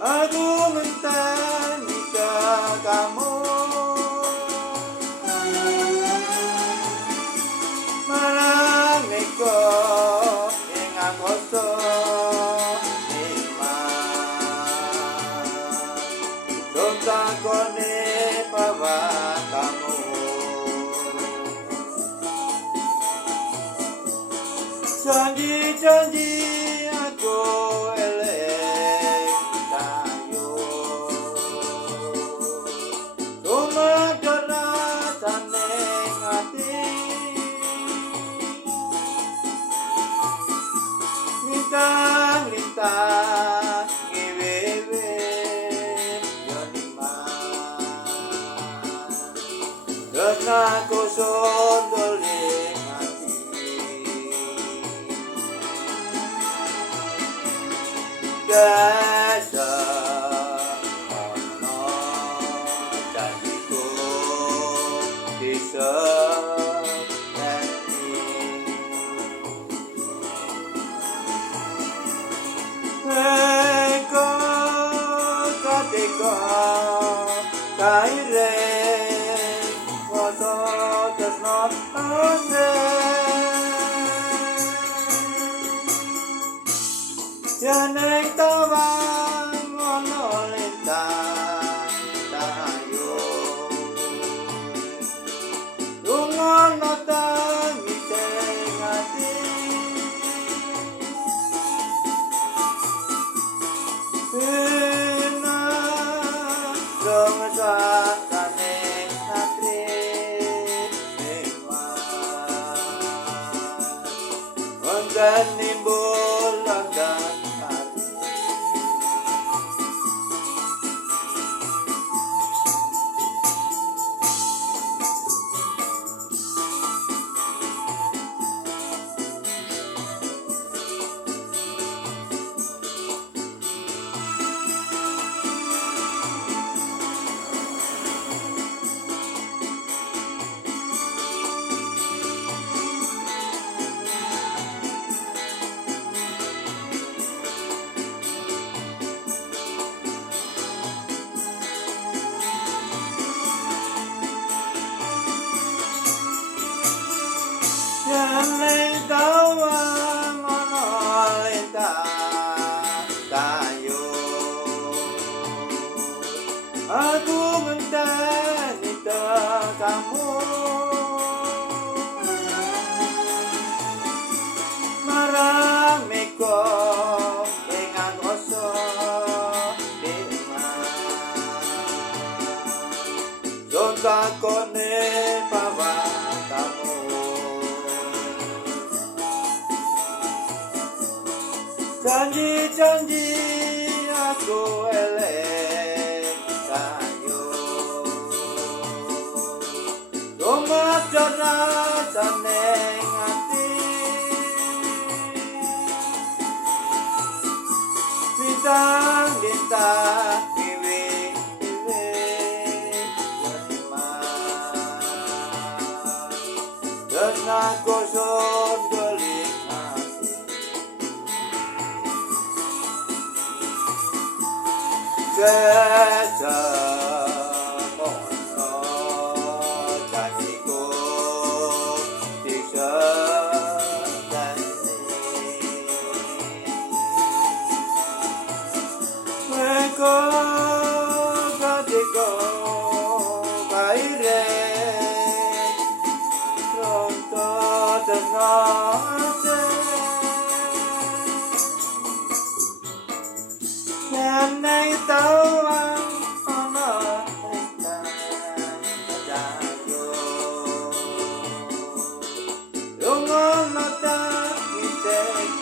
Aku ngenteni kamu marang neko ing anggota takone pawakamu janji-janji aku elek tayo tumador rasane ngati lintang-lintang ngewewe aku sondoling hati desa ono janjiku bisa nanti eko kateko kaire does not Janeng tawang ngono lintang tayo lungono tangi sing ati ena dong sakane satri dan nimbul langgan hati Janeng tawang ono lintang tayo aku ngenteni kamu marang meko ing anggota takone pawakamu janji-janji aku elek kayo tumador rasane ngati bintang-bintang aku sondoling hati sejamono janjiku diseneni meko gadiko baire Janeng tawang ono lintang tayo lungono tangi sing